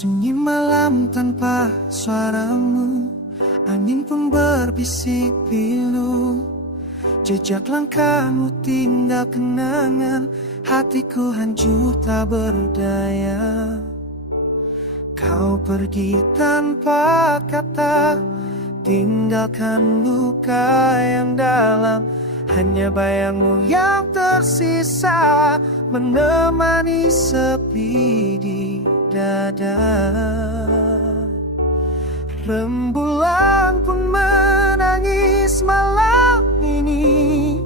Sunyi malam tanpa suaramu, angin pun berbisik pilu. Jejak langkahmu tinggal kenangan, hatiku hancur tak berdaya. Kau pergi tanpa kata, tinggalkan luka yang dalam. Hanya bayangmu yang tersisa, menemani sepi di dada. Rembulan pun menangis malam ini,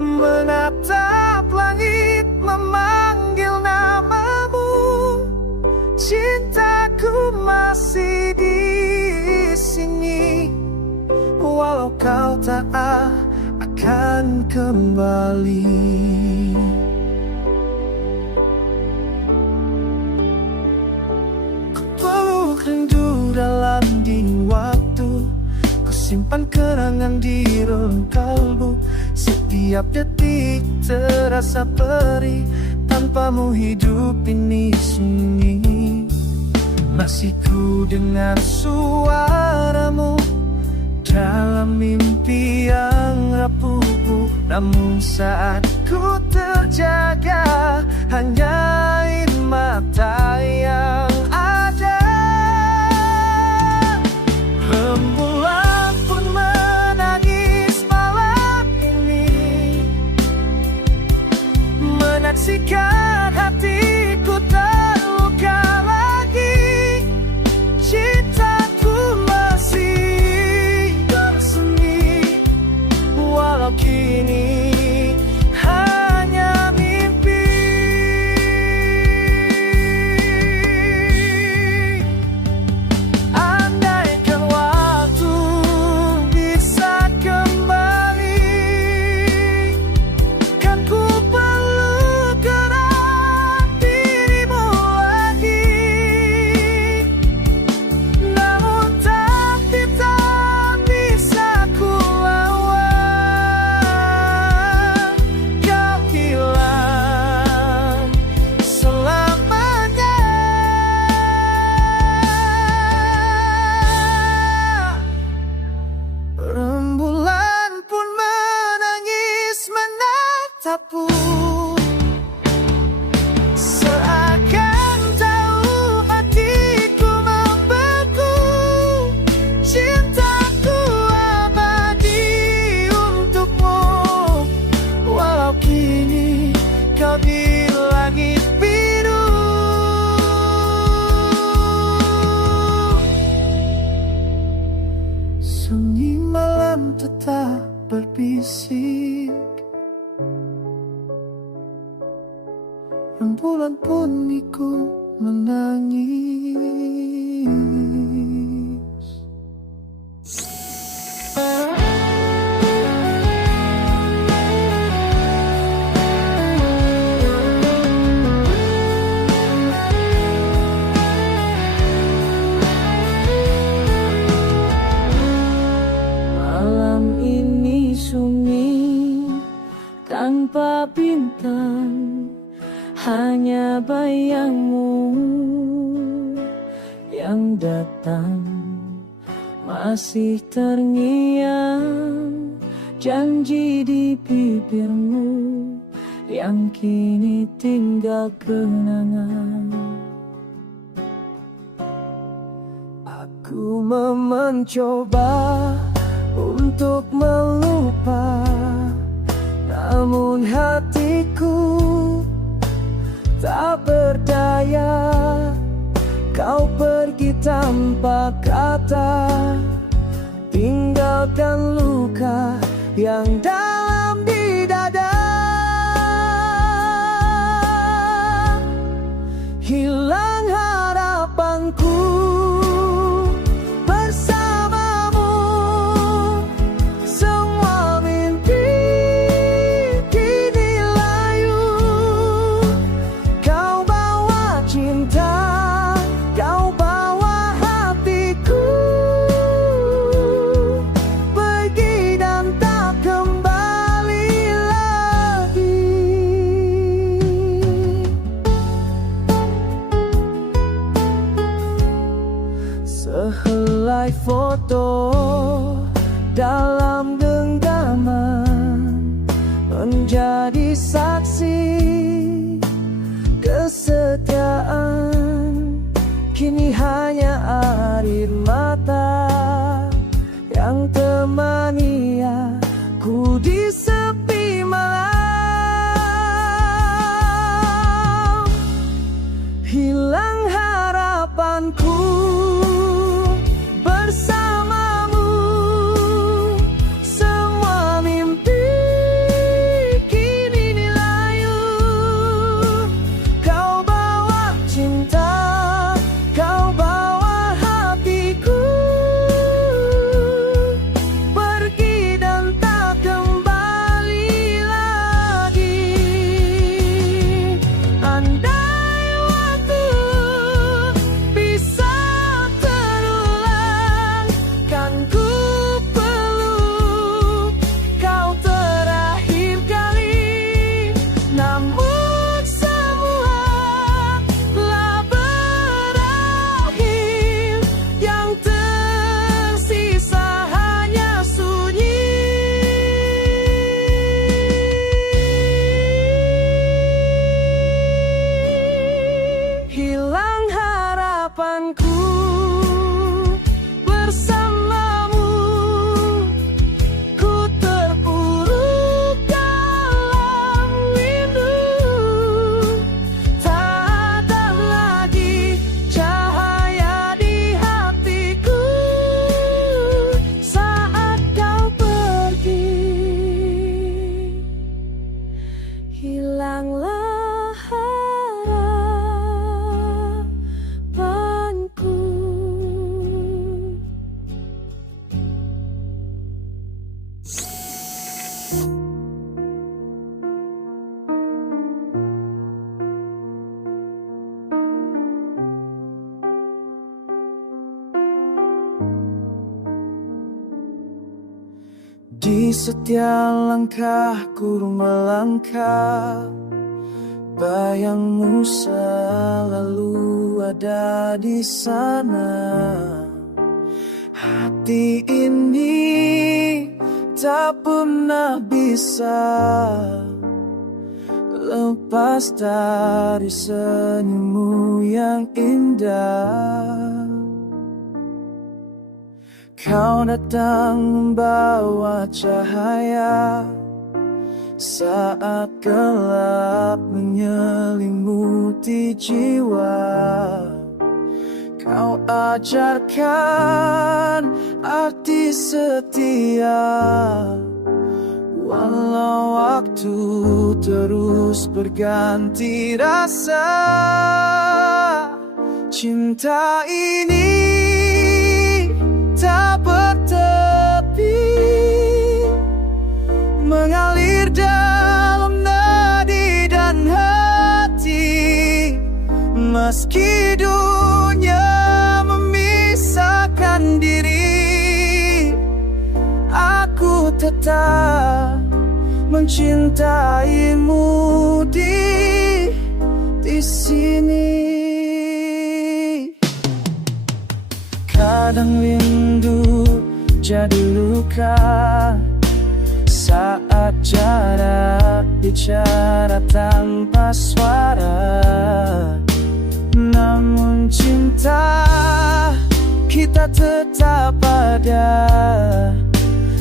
menatap langit memanggil namamu. Cintaku masih di sini, walau kau tak akan kembali. Ku peluk rindu dalam dingin waktu, ku simpan kenangan di relung kalbu. Setiap detik terasa perih, tanpamu hidup ini sunyi. Masih ku dengar suaramu dalam mimpi yang rapuh, namun saat ku terjaga, hanya air mata yang ada. Rembulan pun menangis malam ini, menyaksikan hatiku terluka lagi. Cintaku masih bersemi, walau kini hanya mimpi. Andaikan waktu bisa kembali, kan ku peluk erat dirimu lagi. Namun tapi tak bisa ku lawan, kau hilang selamanya. Rembulan pun menangis menatapmu, seakan tahu hatiku membeku. Cintaku abadi untukmu, walau kini kau di langit biru. Sunyi malam tetap berbisik, rembulan pun ikut menangis. Malam ini sunyi tanpa bintang, hanya bayangmu yang datang. Masih terngiang janji di bibirmu, yang kini tinggal kenangan. Aku mencoba untuk melupa, namun hatiku tak berdaya. Kau pergi tanpa kata, tinggalkan luka yang dalam di dada. Hilang harapanku bersamamu, semua mimpi kini layu. Kau bawa cinta, kau bawa hatiku, pergi dan tak kembali. sehelai foto dalam genggaman, menjadi saksi kesetiaan. Kini hanya air mata yang temani aku di sepi malam. Hilang harapanku bersamamu, semua mimpi kini dilayu. Kau bawa cinta, kau bawa hatiku pergi dan tak kembali lagi. Andai waktu bisa terulang, kan ku peluk kau terakhir kali. Namun semua telah berakhir, yang tersisa hanya sunyi. Hilang harapanku bersamamu, ku terpuruk dalam rindu. Tak ada lagi cahaya di hatiku saat kau pergi. Hilanglah harapanku. Di setiap langkahku melangkah, bayangmu selalu ada di sana. Hati ini tak pernah bisa lepas dari senyummu yang indah. Kau datang membawa cahaya saat gelap menyelimuti jiwa. Kau ajarkan arti setia, walau waktu terus berganti rasa. Cinta ini tak bertepi, mengalir dalam nadi dan hati. Meski dunia memisahkan diri, aku tetap mencintaimu di sini. Kadang rindu jadi luka saat jarak bicara tanpa suara. Namun cinta kita tetap ada,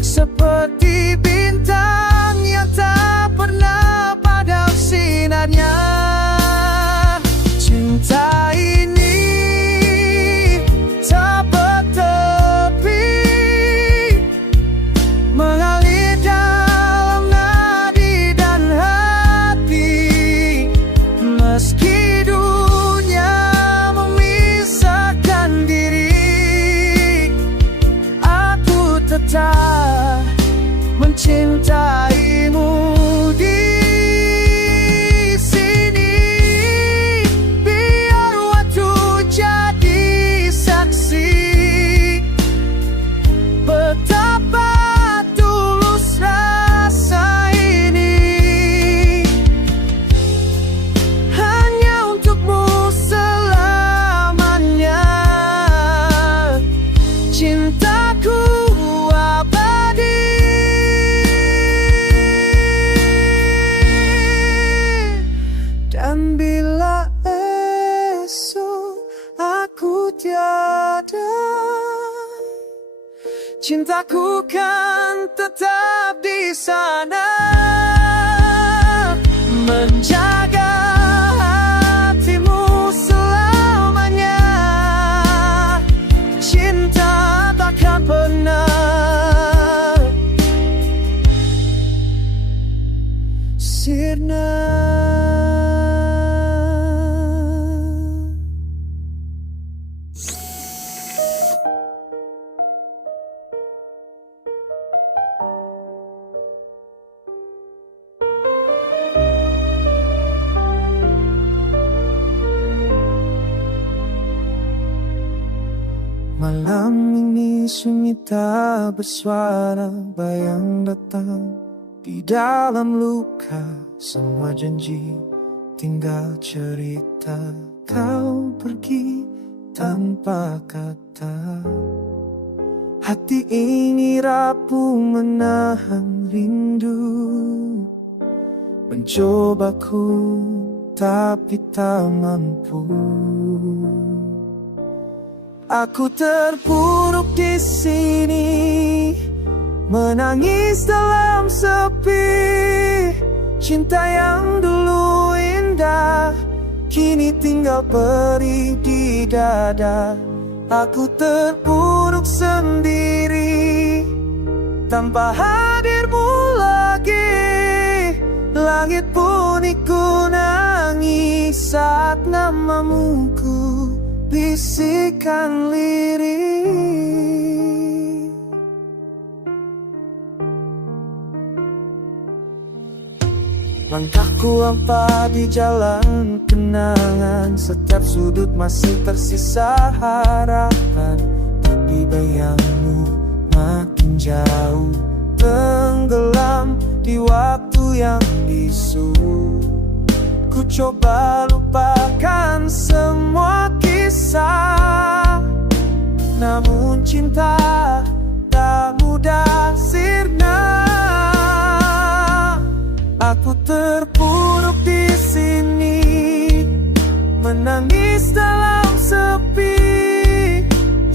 seperti bintang yang tak pernah padam sinarnya. Cinta ini tak bertepi, mengalir dalam nadi dan hati. Meski dunia memisahkan diri, aku tetap mencintai. cintaku kan tetap di sana, menjaga hatimu selamanya. Cinta takkan pernah sirna. Malam ini sunyi tak bersuara, bayang datang di dalam luka. Semua janji tinggal cerita, kau pergi tanpa kata. Hati ini rapuh menahan rindu, mencoba ku tapi tak mampu. Aku terpuruk di sini, menangis dalam sepi. Cinta yang dulu indah, kini tinggal perih di dada. Aku terpuruk sendiri, tanpa hadirmu lagi. Langit pun ikut nangis saat namamu ku bisikan lirih. Langkahku hampa di jalan kenangan, setiap sudut masih tersisa harapan. Tapi bayangmu makin jauh, tenggelam di waktu yang bisu. Ku coba lupakan semua kisah, namun cinta tak mudah sirna. Aku terpuruk di sini, menangis dalam sepi.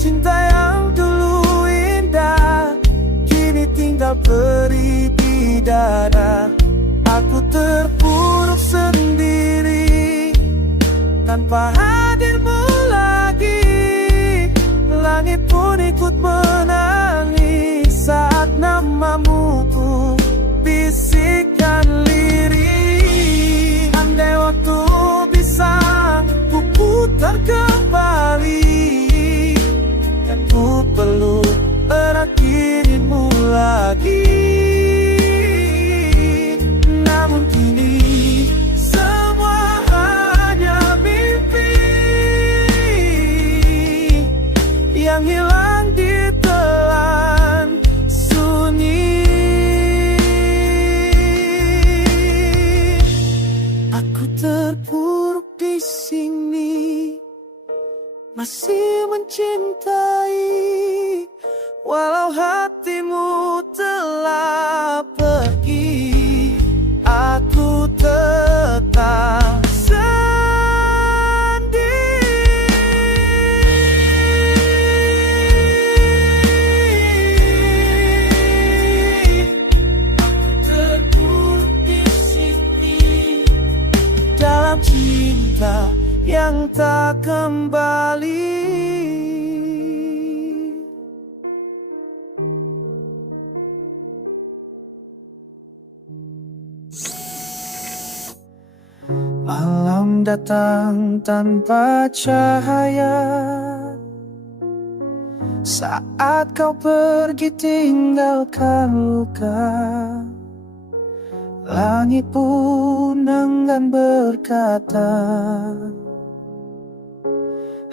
Cinta yang dulu indah, kini tinggal perih di dada. Aku terpuruk sendiri, tanpa hadirmu lagi. Langit pun ikut menangis saat namamu ku bisikan lirih. Andai waktu bisa ku putar kembali, dan ku peluk erat dirimu lagi. Namun kini semua hanya mimpi yang hilang di telan sunyi. Aku terpuruk di sini, masih mencintai, walau hatimu telah pergi. Aku tetap sendiri. Aku terpuruk di sini, dalam cinta yang tak kembali. Malam datang tanpa cahaya, saat kau pergi tinggalkan luka. Langit pun enggan berkata,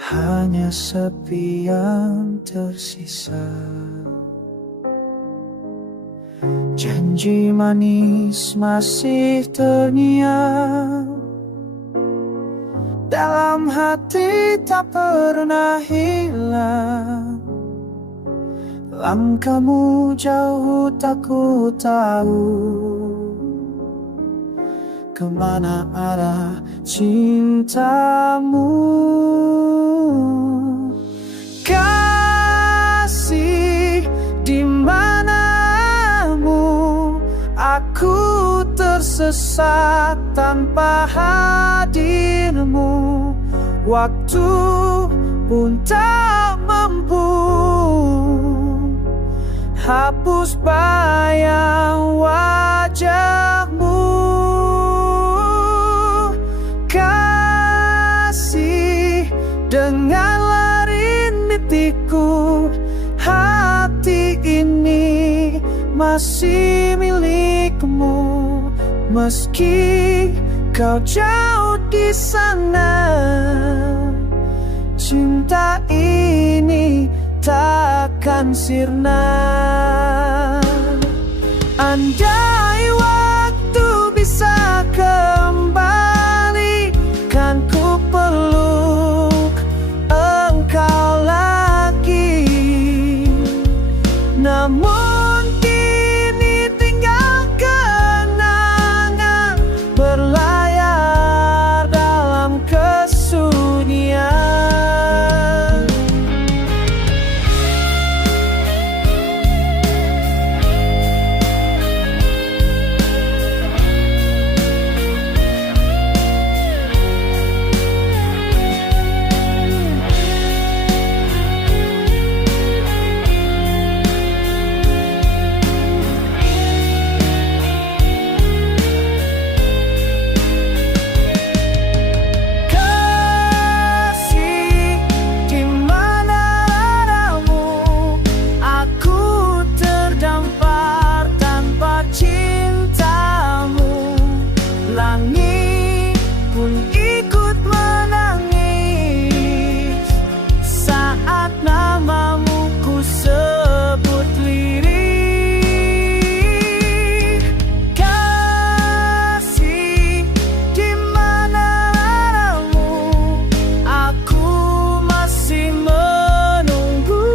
hanya sepi yang tersisa. Janji manis masih terngiang, dalam hati tak pernah hilang. Langkahmu jauh tak ku tahu, kemana arah cintamu. Kasih, di sesak tanpa hadirmu. Waktu pun tak mampu hapus bayang wajahmu. Kasih, dengarlah rintiku, hati ini masih milikmu. Meski kau jauh di sana, cinta ini takkan sirna. Andai waktu bisa kembali, kan ku peluk engkau lagi. Namun kini tinggal kenangan berlayar dalam kesunyian. Kasih, di mana arahmu? Aku terdampar tanpa cintamu. Langit pun ikut menangis saat namamu ku sebut lirik. Kasih, di mana arahmu? Aku masih menunggu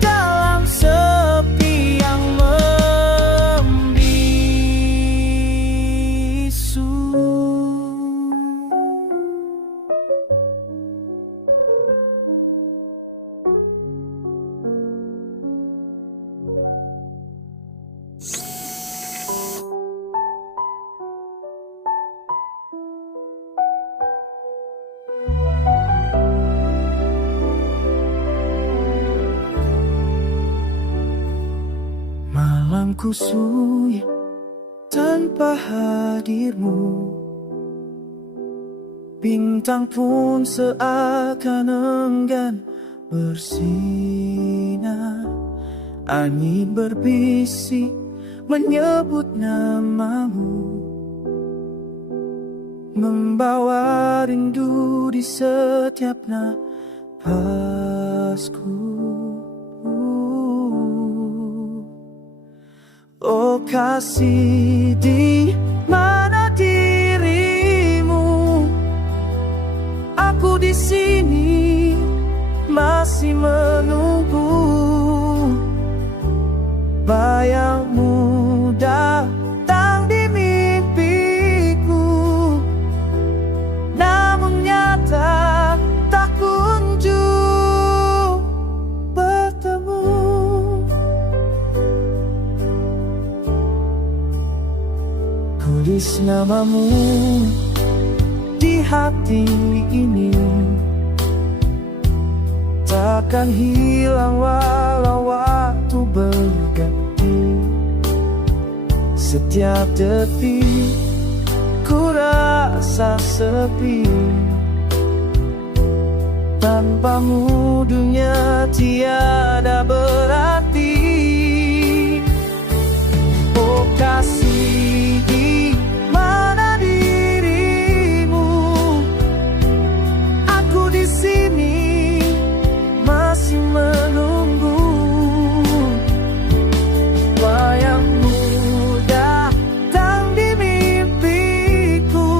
dalam sepi yang membisu. Malamku sunyi tanpa hadirmu. Bintang pun seakan enggan bersinar. Angin berbisik menyebut namamu, membawa rindu di setiap napasku. Oh kasih, di mana dirimu? Aku di sini masih menunggu. Bayangmu datang di mimpiku, namun nyata tak kunjung bertemu. Tulis namamu di hati ini, takkan hilang walau waktu berganti. Setiap detik ku rasa sepi, tanpamu dunia tiada berarti. Oh kasih, di mana dirimu? Aku di sini masih menunggu. Bayangmu datang di mimpiku,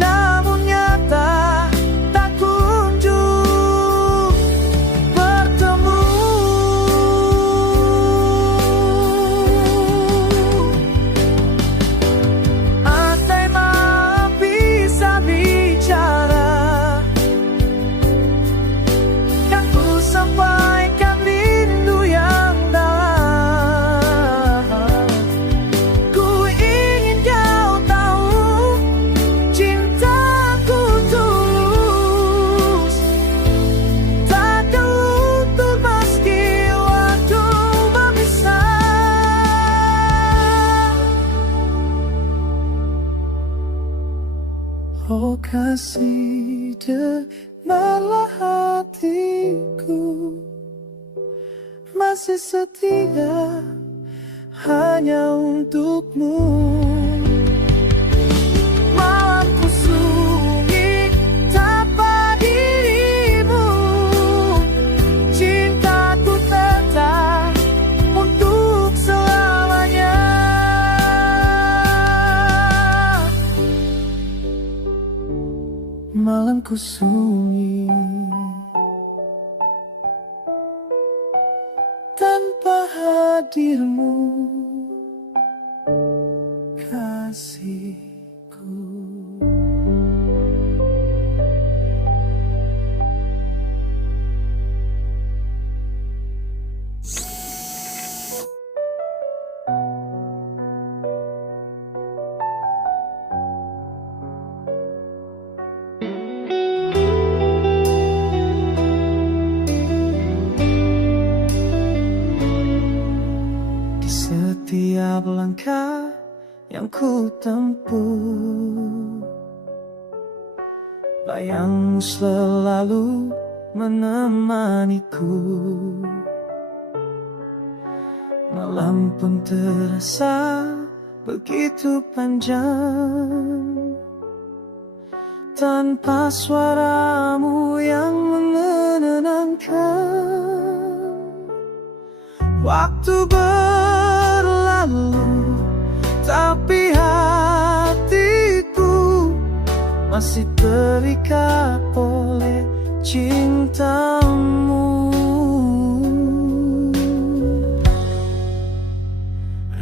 namun nyata tak kunjung bertemu. dengarlah hatiku, masih setia hanya untukmu. Malamku sunyi tanpa dirimu, cintaku tetap untuk selamanya. Malamku sunyi tanpa hadirmu, kasihku. Setiap langkah yang ku tempuh, bayangmu selalu menemaniku. Malam pun terasa begitu panjang, tanpa suaramu yang menenangkan. Waktu berlalu, tapi hatiku masih terikat oleh cintamu.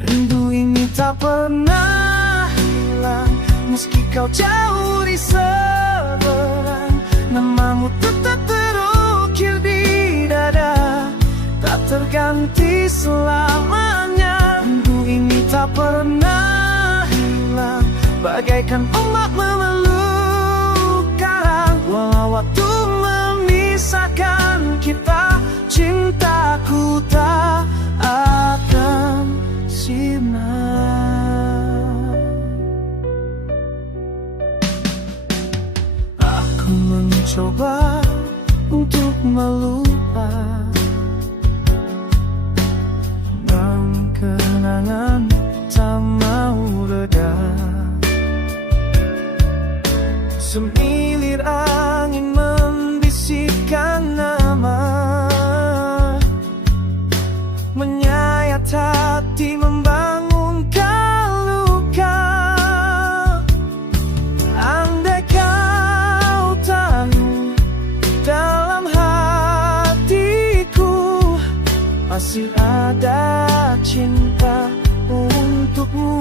Rindu ini tak pernah hilang, meski kau jauh di seberang. Namamu tetap terukir di dada, tak terganti selamanya. Rindu ini tak pernah hilang, bagaikan ombak memeluk karang. Walau waktu memisahkan kita, cintaku tak akan sirna. Aku mencoba untuk melupa kenangan tak mau reda. Semilir angin membisikkan nama, menyayat hati membangunkan luka. Andai kau tahu, dalam hatiku masih ada cinta untukmu.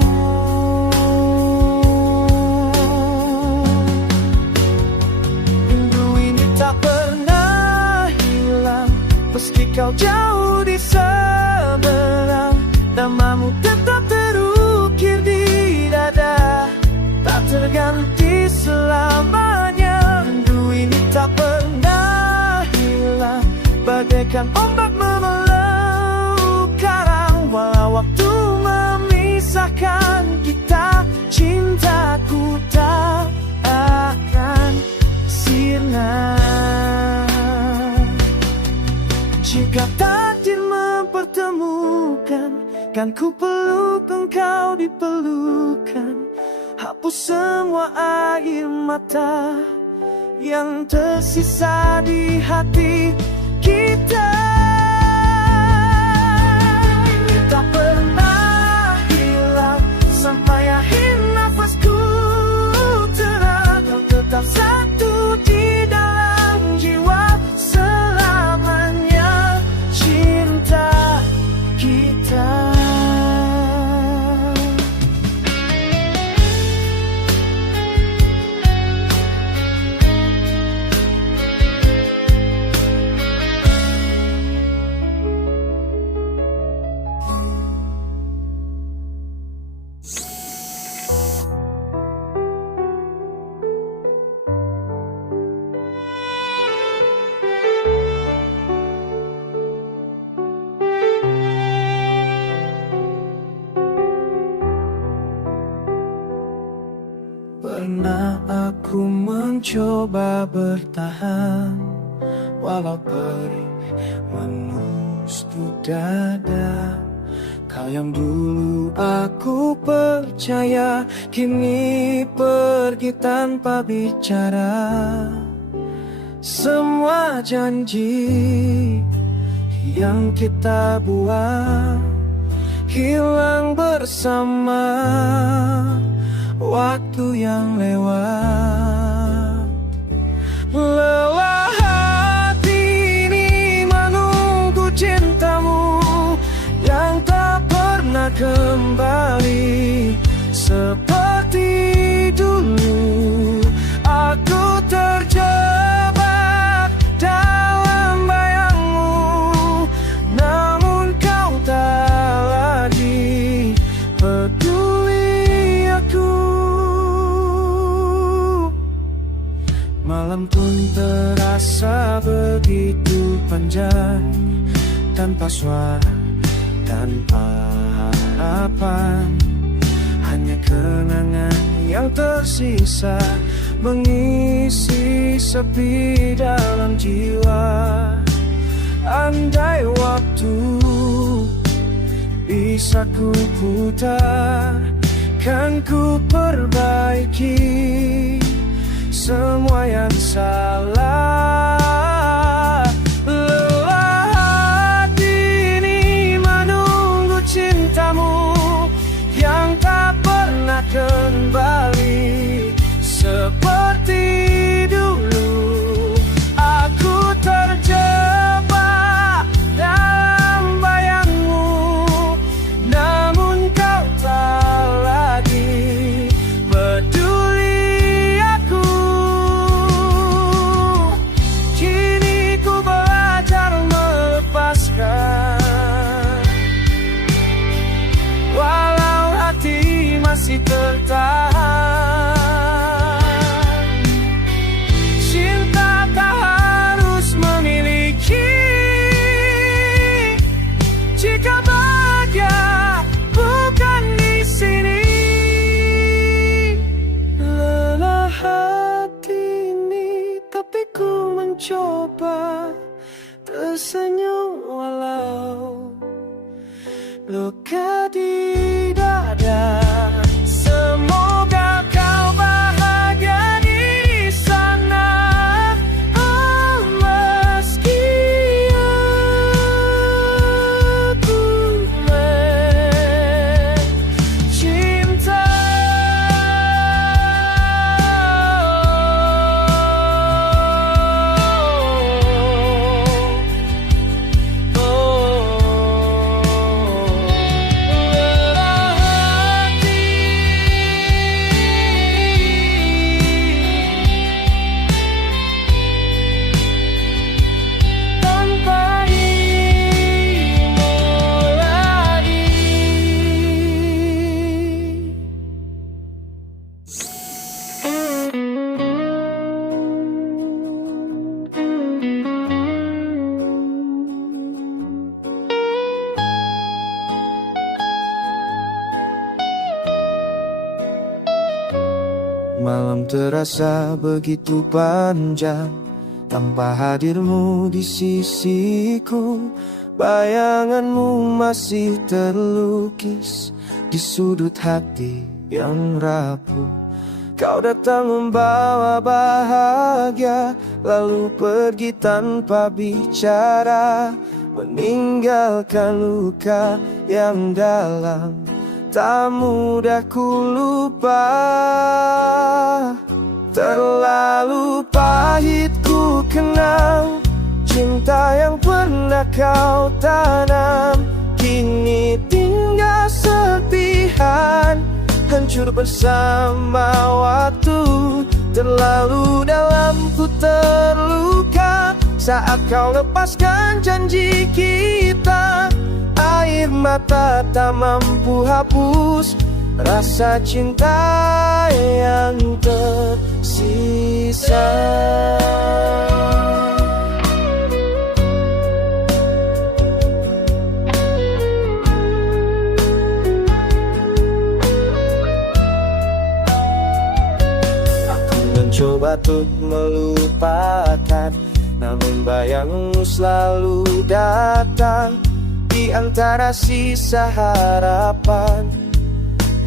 Rindu ini tak pernah hilang, meski kau jauh di seberang. Namamu tetap terukir di dada, tak terganti selamanya. Rindu ini tak pernah hilang, bagaikan ombak memeluk karang. Walau waktu memisahkan kita, cintaku tak akan sirna. Jika takdir mempertemukan, kan ku peluk engkau di pelukan. Hapus semua air mata yang tersisa di hati kita. Tak pernah hilang sampai akhir nafasku terang. Tetap satu di dalam jiwa, selamanya cinta kita. mencoba bertahan, walau perih menusuk dada. Kau yang dulu aku percaya, kini pergi tanpa bicara. Semua janji yang kita buat hilang bersama waktu yang lewat. Lelah hati ini menunggu cintamu yang tak pernah kembali seperti dulu. Aku terjebak dalam bayangmu, namun kau tak lagi peduli aku. Malam pun terasa begitu panjang, tanpa suara, tanpa harapan. Hanya kenangan yang tersisa mengisi sepi dalam jiwa. Andai waktu bisa ku putar, kan ku perbaiki semua yang salah. Lelah hati ini menunggu cintamu yang tak pernah kembali seperti dulu. Aku terjebak dalam bayangmu, namun kau tak lagi peduli aku. Kini ku belajar melepaskan, walau hati masih tertahan. Cinta tak harus memiliki, jika bahagia bukan di sini. Lelah hati ini, tapi ku mencoba tersenyum walau luka di dada. Semoga kau bahagia di sana, oh, meski aku mencinta. Malam terasa begitu panjang tanpa hadirmu di sisiku. Bayanganmu masih terlukis di sudut hati yang rapuh. Kau datang membawa bahagia, lalu pergi tanpa bicara, meninggalkan luka yang dalam. Tak mudah ku lupa, terlalu pahit ku kenal cinta yang pernah kau tanam. Kini tinggal serpihan, hancur bersama waktu. Terlalu dalam ku terluka saat kau lepaskan janji kita. Air mata tak mampu hapus rasa cinta yang tersisa. Aku mencoba untuk melupakan, namun bayangmu selalu datang di antara sisa harapan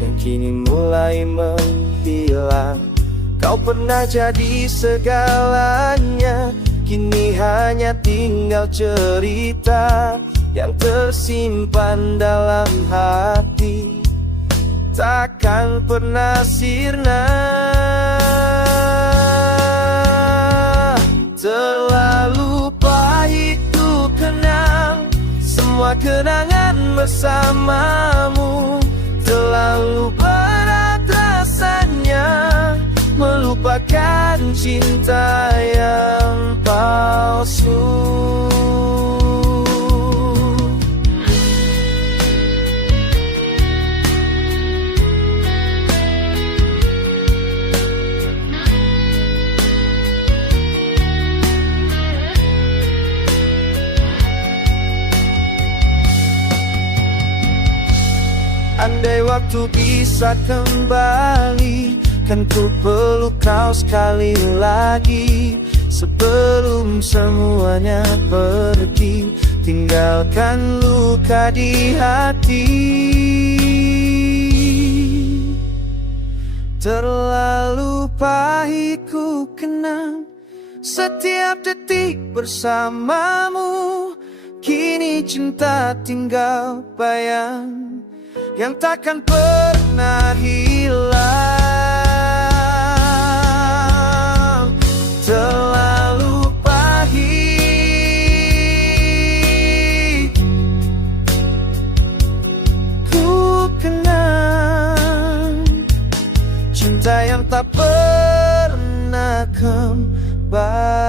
yang kini mulai menghilang. Kau pernah jadi segalanya, kini hanya tinggal cerita yang tersimpan dalam hati, takkan pernah sirna. Terlalu pahit ku kenang semua kenangan bersamamu, terlalu berat rasanya melupakan cinta yang palsu. Andai waktu bisa kembali, kan ku peluk kau sekali lagi. Sebelum semuanya pergi, tinggalkan luka di hati. Terlalu pahit ku kenang setiap detik bersamamu, kini cinta tinggal bayang yang takkan pernah hilang. Terlalu pahit ku kenang cinta yang tak pernah kembali.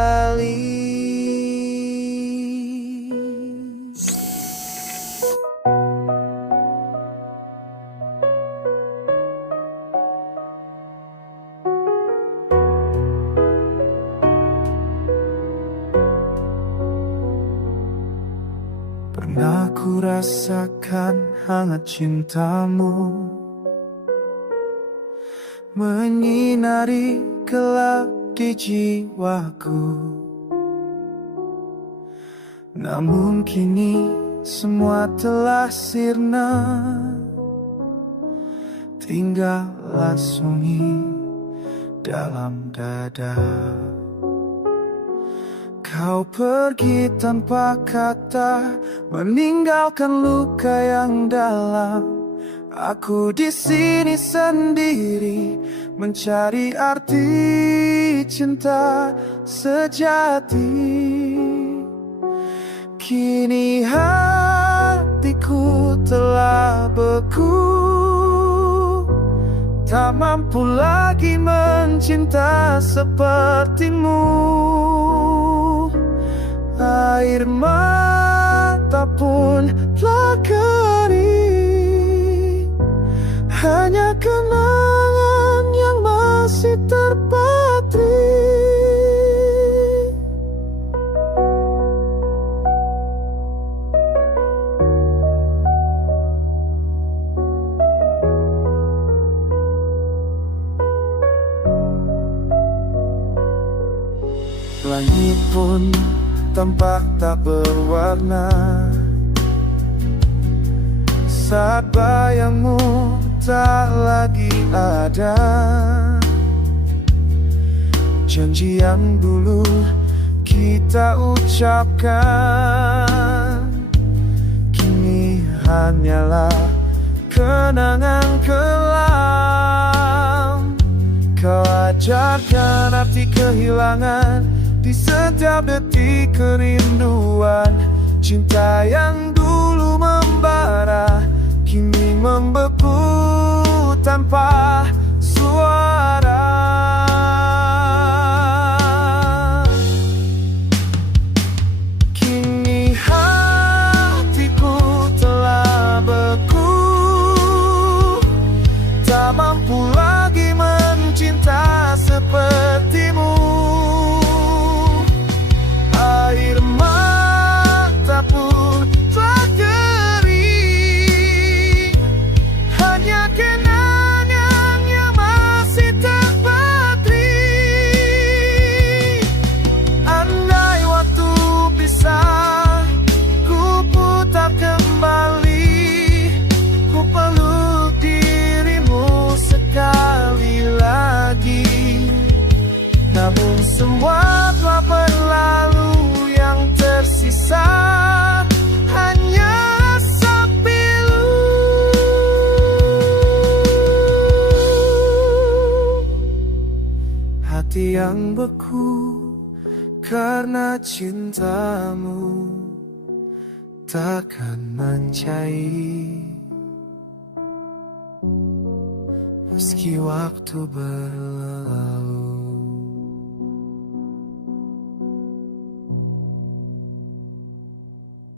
Pernah ku rasakan hangat cintamu menyinari gelap di jiwaku, namun kini semua telah sirna, tinggallah sunyi dalam dada. Kau pergi tanpa kata, meninggalkan luka yang dalam. Aku di sini sendiri mencari arti cinta sejati. Kini hatiku telah beku, tak mampu lagi mencinta sepertimu. Air mata pun telah kering, hanya kenangan yang masih terpatri. Langit pun tampak tak berwarna saat bayangmu tak lagi ada. Janji yang dulu kita ucapkan kini hanyalah kenangan kelam. Kau ajarkan arti kehilangan di setiap detik kerinduan. Cinta yang dulu membara kini membeku tanpa suara. Kini hatiku telah beku, tak mampu lagi mencinta sepertimu. Air mata pun telah kering, hanya kenangan yang masih terpatri. yang beku karena cintamu takkan mencair meski waktu berlalu.